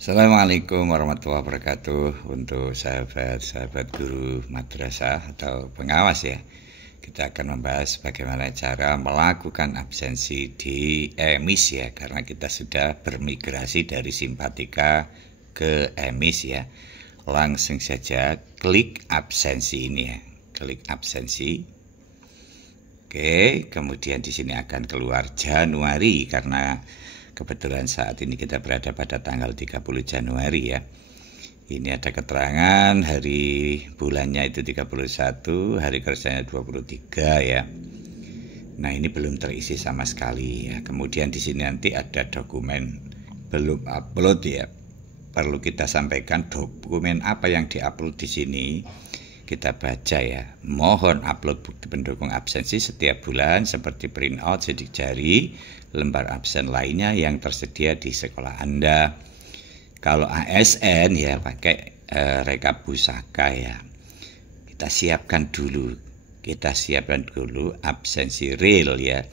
Assalamualaikum warahmatullahi wabarakatuh. Untuk sahabat-sahabat guru madrasah atau pengawas ya, kita akan membahas bagaimana cara melakukan absensi di EMIS ya, karena kita sudah bermigrasi dari simpatika ke EMIS ya. Langsung saja klik absensi ini ya, klik absensi. Oke, kemudian di sini akan keluar Januari karena kebetulan saat ini kita berada pada tanggal 30 Januari ya. Ini ada keterangan hari bulannya itu 31, hari kerjanya 23 ya. Nah, ini belum terisi sama sekali ya. Kemudian di sini nanti ada dokumen belum upload ya. Perlu kita sampaikan dokumen apa yang diupload di sini. Kita baca ya. Mohon upload bukti pendukung absensi setiap bulan seperti printout, sidik jari, lembar absen lainnya yang tersedia di sekolah Anda. Kalau ASN ya pakai rekap pusaka ya. Kita siapkan dulu absensi real ya.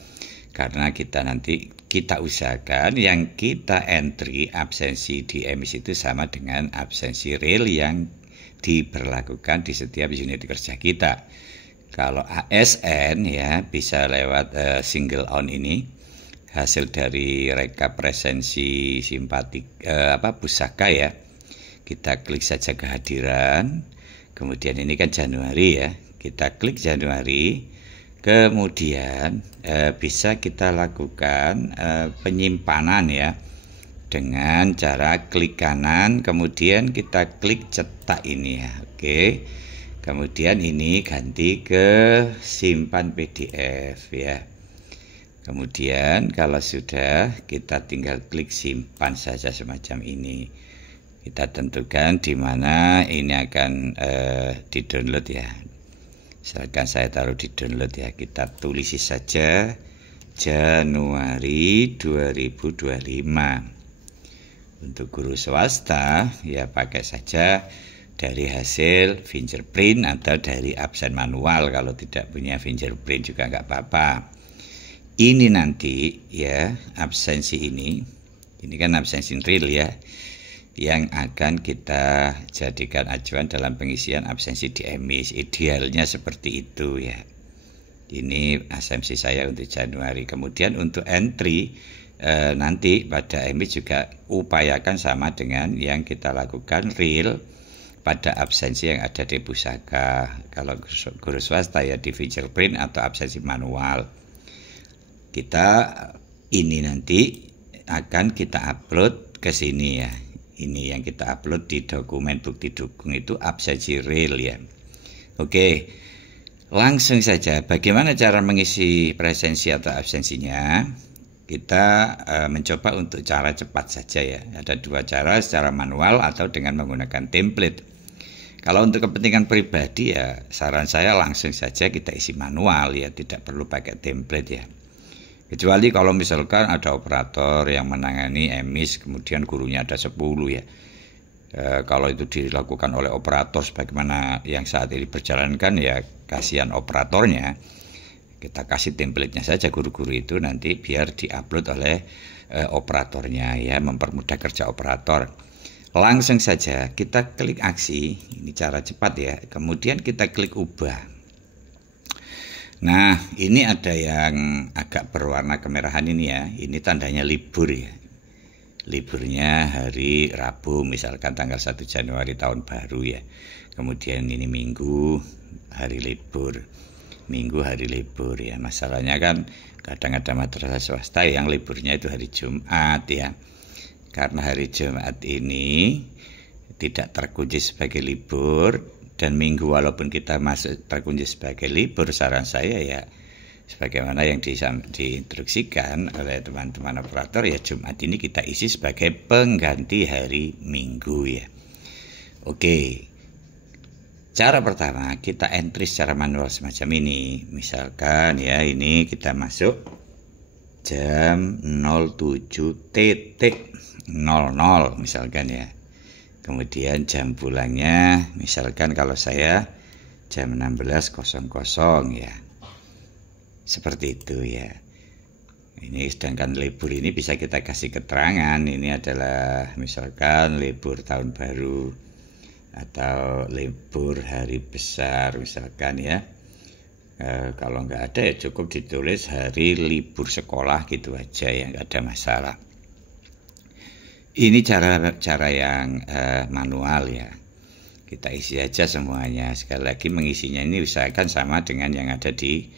Karena kita usahakan yang kita entry absensi di EMIS itu sama dengan absensi real yang diberlakukan di setiap unit kerja kita. Kalau ASN ya bisa lewat single on ini, hasil dari rekap presensi simpatik pusaka ya. Kita klik saja kehadiran. Kemudian ini kan Januari ya. Kita klik Januari. Kemudian bisa kita lakukan penyimpanan ya. Dengan cara klik kanan, kemudian kita klik cetak ini ya. Oke. Kemudian ini ganti ke simpan PDF ya. Kemudian kalau sudah, kita tinggal klik simpan saja semacam ini. Kita tentukan di mana ini akan di-download ya. Misalkan saya taruh di download ya. Kita tulis saja Januari 2025. Untuk guru swasta ya pakai saja dari hasil fingerprint atau dari absen manual. Kalau tidak punya fingerprint juga nggak apa-apa. Ini nanti ya absensi ini kan absensi real ya, yang akan kita jadikan acuan dalam pengisian absensi di EMIS. Idealnya seperti itu ya. Ini asumsi saya untuk Januari. Kemudian untuk entry nanti pada EMIS juga upayakan sama dengan yang kita lakukan real pada absensi yang ada di pusaka. Kalau guru swasta ya di fingerprint atau absensi manual. Kita ini nanti akan kita upload ke sini ya. Ini yang kita upload di dokumen bukti dukung itu absensi real ya. Oke, langsung saja bagaimana cara mengisi presensi atau absensinya. Kita mencoba untuk cara cepat saja ya. Ada dua cara, secara manual atau dengan menggunakan template. Kalau untuk kepentingan pribadi ya saran saya langsung saja kita isi manual ya, tidak perlu pakai template ya. Kecuali kalau misalkan ada operator yang menangani EMIS kemudian gurunya ada 10 ya. Kalau itu dilakukan oleh operator sebagaimana yang saat ini berjalankan ya kasihan operatornya. Kita kasih template-nya saja guru-guru itu nanti biar diupload oleh operatornya ya, mempermudah kerja operator. Langsung saja kita klik aksi, ini cara cepat ya. Kemudian kita klik ubah. Nah, ini ada yang agak berwarna kemerahan ini ya. Ini tandanya libur ya. Liburnya hari Rabu, misalkan tanggal 1 Januari tahun baru ya. Kemudian ini Minggu, hari libur. Minggu hari libur ya. Masalahnya kan kadang ada madrasah swasta yang liburnya itu hari Jumat ya. Karena hari Jumat ini tidak terkunci sebagai libur. Dan Minggu walaupun kita masuk terkunci sebagai libur, saran saya ya sebagaimana yang diinstruksikan oleh teman-teman operator ya, Jumat ini kita isi sebagai pengganti hari Minggu ya. Oke, cara pertama kita entry secara manual semacam ini. Misalkan ya ini kita masuk jam 07.00 misalkan ya. Kemudian jam pulangnya misalkan kalau saya jam 16.00 ya. Seperti itu ya. Ini sedangkan libur ini bisa kita kasih keterangan, ini adalah misalkan libur tahun baru atau libur hari besar misalkan ya. Kalau nggak ada ya cukup ditulis hari libur sekolah gitu aja ya, nggak ada masalah. Ini cara yang manual ya. Kita isi aja semuanya. Sekali lagi mengisinya ini usahakan sama dengan yang ada di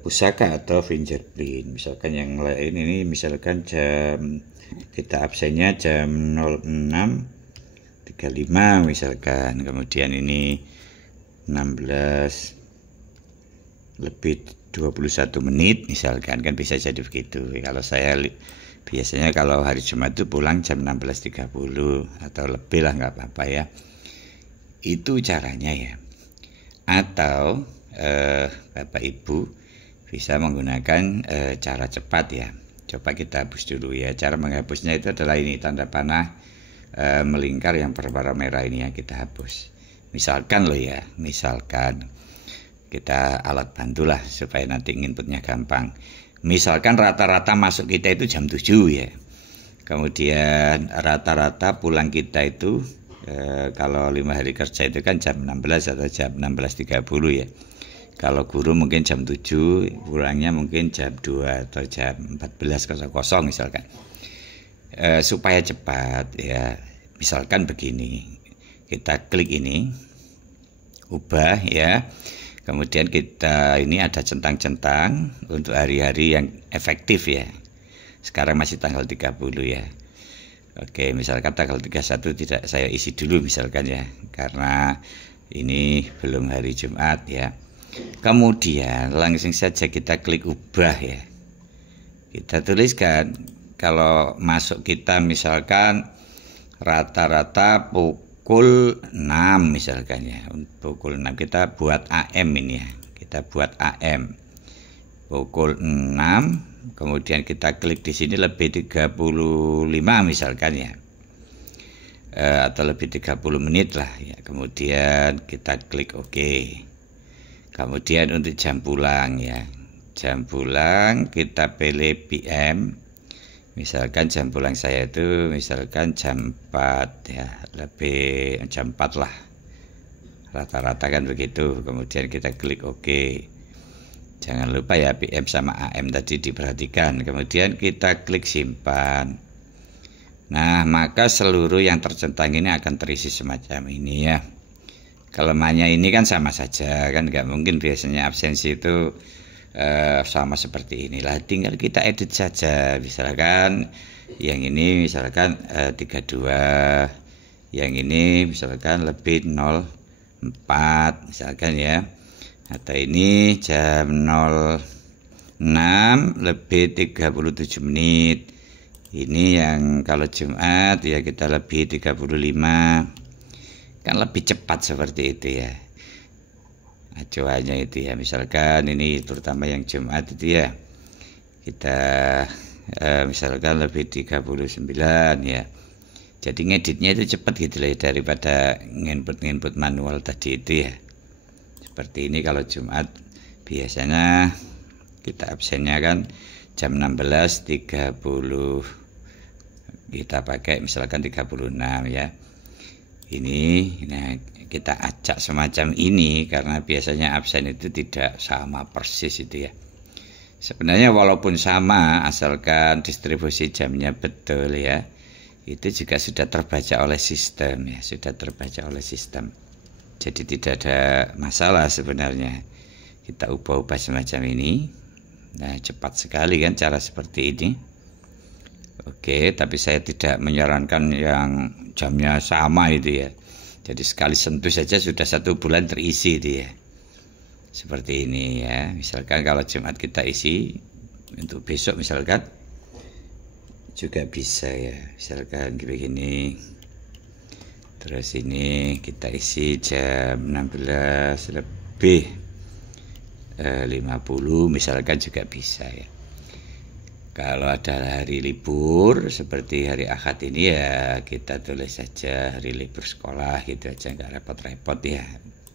pusaka atau fingerprint. Misalkan yang lain ini misalkan kita absennya jam 06.35 misalkan, kemudian ini 16:21 misalkan, kan bisa jadi begitu. Kalau saya biasanya kalau hari Jumat itu pulang jam 16.30 atau lebih lah, nggak apa-apa ya. Itu caranya ya. Atau Bapak Ibu bisa menggunakan cara cepat ya. Coba kita hapus dulu ya. Cara menghapusnya itu adalah ini, tanda panah melingkar yang berwarna merah ini ya, kita hapus. Misalkan loh ya, misalkan kita alat bantulah supaya nanti inputnya gampang. Misalkan rata-rata masuk kita itu jam 7 ya. Kemudian rata-rata pulang kita itu kalau 5 hari kerja itu kan jam 16 atau jam 16.30 ya. Kalau guru mungkin jam 7, pulangnya mungkin jam 2 atau jam 14.00 misalkan. Supaya cepat ya, misalkan begini, kita klik ini, ubah ya. Kemudian kita ini ada centang-centang untuk hari-hari yang efektif ya. Sekarang masih tanggal 30 ya. Oke, misalkan tanggal 31 tidak saya isi dulu misalkan ya, karena ini belum hari Jumat ya. Kemudian langsung saja kita klik ubah ya. Kita tuliskan kalau masuk kita misalkan rata-rata pukul 6 misalkan ya. Pukul 6 kita buat AM ini ya. Kita buat AM. Pukul 6, kemudian kita klik di sini lebih 35 misalkan ya. Atau lebih 30 menit lah ya. Kemudian kita klik OK. Kemudian untuk jam pulang ya, jam pulang kita pilih PM. Misalkan jam pulang saya itu misalkan jam 4 ya, lebih jam 4 lah, rata-rata kan begitu. Kemudian kita klik OK. Jangan lupa ya PM sama AM tadi diperhatikan. Kemudian kita klik simpan. Nah, maka seluruh yang tercentang ini akan terisi semacam ini ya. Kelemahannya ini kan sama saja, kan nggak mungkin biasanya absensi itu sama seperti inilah. Tinggal kita edit saja, misalkan yang ini misalkan 32, yang ini misalkan lebih 04 misalkan ya, atau ini jam 06 lebih 37 menit. Ini yang kalau Jumat ya kita lebih 35, kan lebih cepat seperti itu ya acuannya itu ya. Misalkan ini terutama yang Jumat itu ya, kita misalkan lebih 39 ya. Jadi ngeditnya itu cepat gitu lah daripada nginput manual tadi itu ya. Seperti ini kalau Jumat biasanya kita absennya kan jam 16.30, kita pakai misalkan 36 ya. Ini nah kita acak semacam ini karena biasanya absen itu tidak sama persis itu ya. Sebenarnya walaupun sama, asalkan distribusi jamnya betul ya, itu juga sudah terbaca oleh sistem ya, sudah terbaca oleh sistem. Jadi tidak ada masalah sebenarnya. Kita ubah-ubah semacam ini. Nah, cepat sekali kan cara seperti ini. Oke, tapi saya tidak menyarankan yang jamnya sama itu ya. Jadi sekali sentuh saja sudah 1 bulan terisi itu ya. Seperti ini ya. Misalkan kalau Jumat kita isi untuk besok misalkan juga bisa ya. Misalkan begini. Terus ini kita isi jam 16 lebih 50 misalkan juga bisa ya. Kalau ada hari libur seperti hari Ahad ini ya kita tulis saja hari libur sekolah gitu aja, nggak repot-repot ya.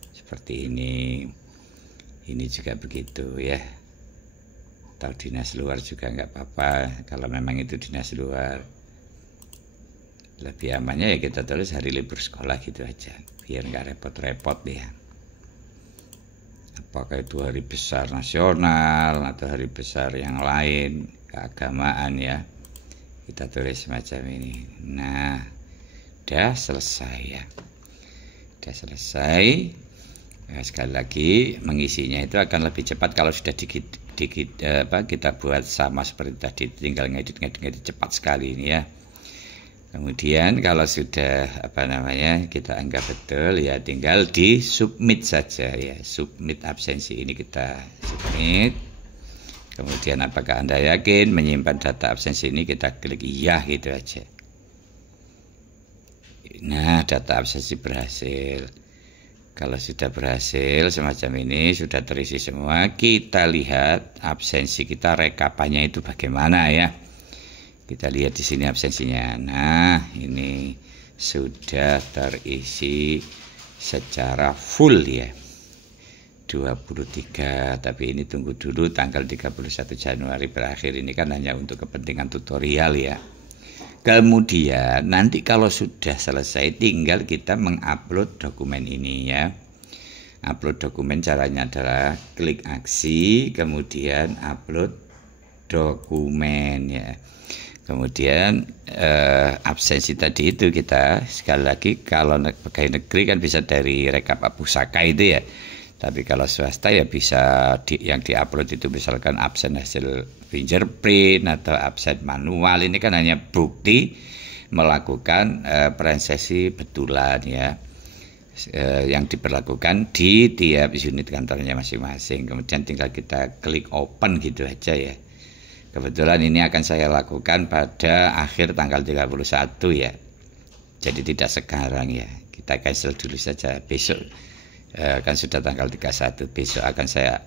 Seperti ini juga begitu ya. atau dinas luar juga nggak apa-apa kalau memang itu dinas luar. Lebih amannya ya kita tulis hari libur sekolah gitu aja, biar nggak repot-repot ya. Apakah itu hari besar nasional atau hari besar yang lain keagamaan ya, kita tulis semacam ini. Nah, udah selesai ya, udah selesai. Nah, sekali lagi mengisinya itu akan lebih cepat kalau sudah kita buat sama seperti tadi, tinggal ngedit cepat sekali ini ya. Kemudian kalau sudah kita anggap betul ya, tinggal di submit saja ya, submit absensi ini kita submit. Kemudian apakah Anda yakin menyimpan data absensi ini, kita klik iya gitu aja. Nah, data absensi berhasil. Kalau sudah berhasil semacam ini, sudah terisi semua, kita lihat absensi kita, rekapannya itu bagaimana ya. Kita lihat di sini absensinya. Nah, ini sudah terisi secara full ya. 23, tapi ini tunggu dulu tanggal 31 Januari berakhir. Ini kan hanya untuk kepentingan tutorial ya. Kemudian nanti kalau sudah selesai tinggal kita mengupload dokumen ini ya. Upload dokumen caranya adalah klik aksi, kemudian upload dokumen ya. Kemudian absensi tadi itu kita sekali lagi, kalau pegawai negeri kan bisa dari rekap pusaka itu ya. Tapi kalau swasta ya bisa yang diupload itu misalkan absen hasil fingerprint atau absen manual. Ini kan hanya bukti melakukan prensesi betulan ya, yang diperlakukan di tiap unit kantornya masing-masing. Kemudian tinggal kita klik open gitu aja ya. Kebetulan ini akan saya lakukan pada akhir tanggal 31 ya. Jadi tidak sekarang ya. Kita cancel dulu saja. Besok kan sudah tanggal 31. Besok akan saya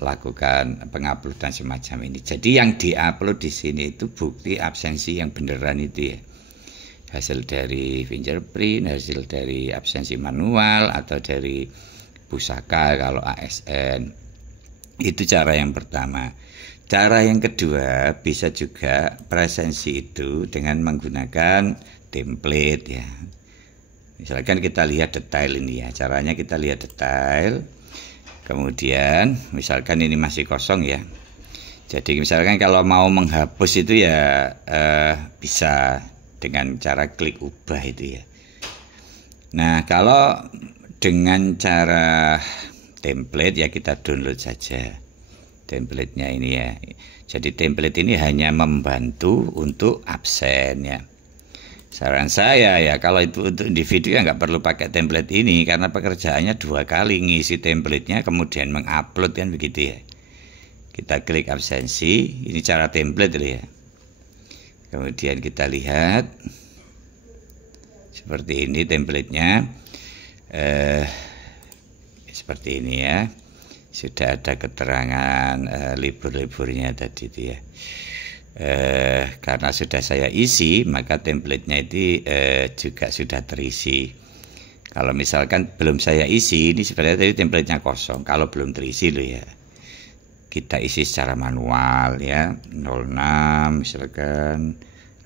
lakukan penguploadan semacam ini. Jadi yang diupload di sini itu bukti absensi yang beneran itu ya. Hasil dari fingerprint, hasil dari absensi manual atau dari pusaka kalau ASN. Itu cara yang pertama. Cara yang kedua, bisa juga presensi itu dengan menggunakan template ya. Misalkan kita lihat detail ini ya, caranya kita lihat detail. Kemudian misalkan ini masih kosong ya. Jadi misalkan kalau mau menghapus itu ya bisa dengan cara klik ubah itu ya. Nah, kalau dengan cara template ya kita download saja templatenya ini ya. Jadi template ini hanya membantu untuk absen ya. Saran saya ya, kalau itu untuk individu ya nggak perlu pakai template ini, karena pekerjaannya 2 kali, ngisi templatenya kemudian mengupload kan begitu ya. Kita klik absensi, ini cara template ya. Kemudian kita lihat seperti ini templatenya, seperti ini ya. Sudah ada keterangan libur-liburnya tadi itu ya. Karena sudah saya isi, maka templatenya itu juga sudah terisi. Kalau misalkan belum saya isi, ini sebenarnya tadi templatenya kosong. Kalau belum terisi loh ya, kita isi secara manual ya. 06 misalkan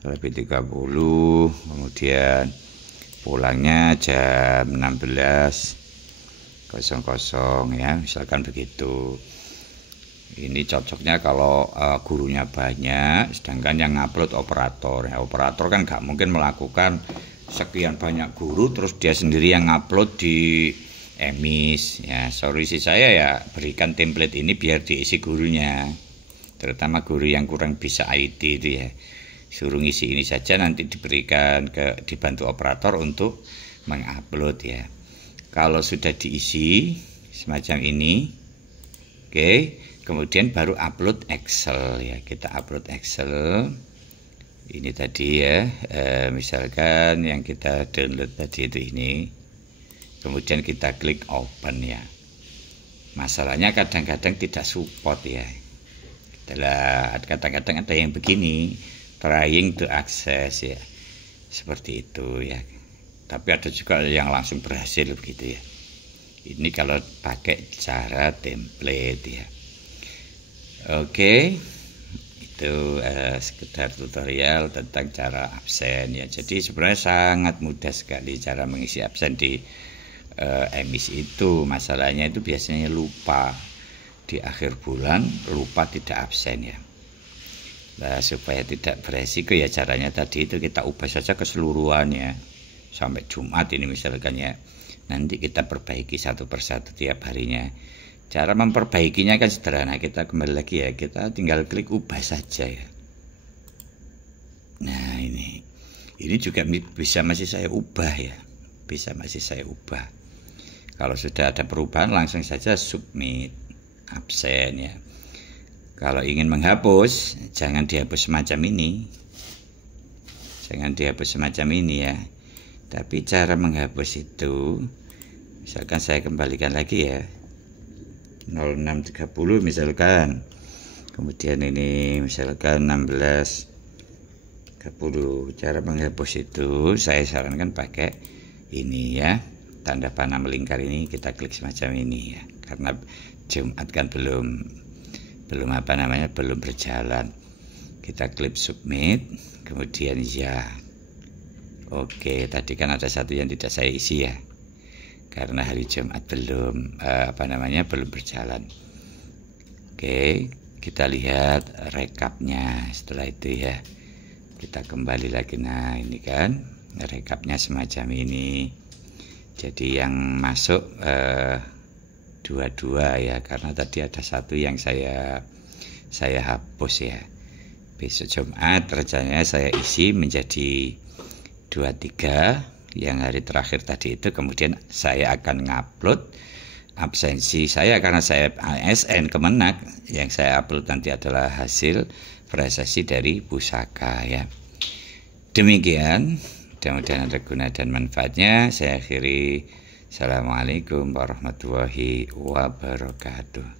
lebih 30, kemudian pulangnya jam 16.00 ya, misalkan begitu. Ini cocoknya kalau gurunya banyak, sedangkan yang ngupload operator ya. Operator kan nggak mungkin melakukan sekian banyak guru terus dia sendiri yang ngupload di emis ya. Solusi saya ya berikan template ini biar diisi gurunya, terutama guru yang kurang bisa IT itu ya. Suruh ngisi ini saja, nanti diberikan dibantu operator untuk mengupload ya. Kalau sudah diisi semacam ini, oke, kemudian baru upload Excel ya. Kita upload Excel ini tadi ya, misalkan yang kita download tadi itu ini, kemudian kita klik open ya. Masalahnya kadang-kadang tidak support ya. Kadang-kadang ada yang begini, trying to access ya, seperti itu ya. Tapi ada juga yang langsung berhasil begitu ya. Ini kalau pakai cara template ya. Oke, itu sekedar tutorial tentang cara absen ya. Jadi sebenarnya sangat mudah sekali cara mengisi absen di emisi itu. Masalahnya itu biasanya lupa di akhir bulan, lupa tidak absen ya. Nah, supaya tidak beresiko ya caranya tadi itu kita ubah saja keseluruhannya sampai Jumat ini misalkan ya. Nanti kita perbaiki satu persatu tiap harinya. Cara memperbaikinya kan sederhana, kita kembali lagi ya, kita tinggal klik ubah saja ya. Nah ini juga bisa masih saya ubah ya, bisa masih saya ubah. Kalau sudah ada perubahan langsung saja submit absen ya. Kalau ingin menghapus jangan dihapus semacam ini, jangan dihapus semacam ini ya. Tapi cara menghapus itu, misalkan saya kembalikan lagi ya, 0630 misalkan, kemudian ini misalkan 1630. Cara menghapus itu saya sarankan pakai ini ya, tanda panah melingkar ini kita klik semacam ini ya, karena Jumat kan belum berjalan. Kita klik submit, kemudian ya. Oke, tadi kan ada satu yang tidak saya isi ya, karena hari Jumat belum belum berjalan. Oke, kita lihat rekapnya. Setelah itu ya kita kembali lagi. Nah ini kan rekapnya semacam ini. Jadi yang masuk 22 ya, karena tadi ada satu yang saya hapus ya. Besok Jumat rencananya saya isi menjadi 23 yang hari terakhir tadi itu. Kemudian saya akan ngupload absensi saya, karena saya ASN Kemenak. Yang saya upload nanti adalah hasil prestasi dari pusaka ya. Demikian, mudah-mudahan ada guna dan manfaatnya. Saya akhiri. Assalamualaikum warahmatullahi wabarakatuh.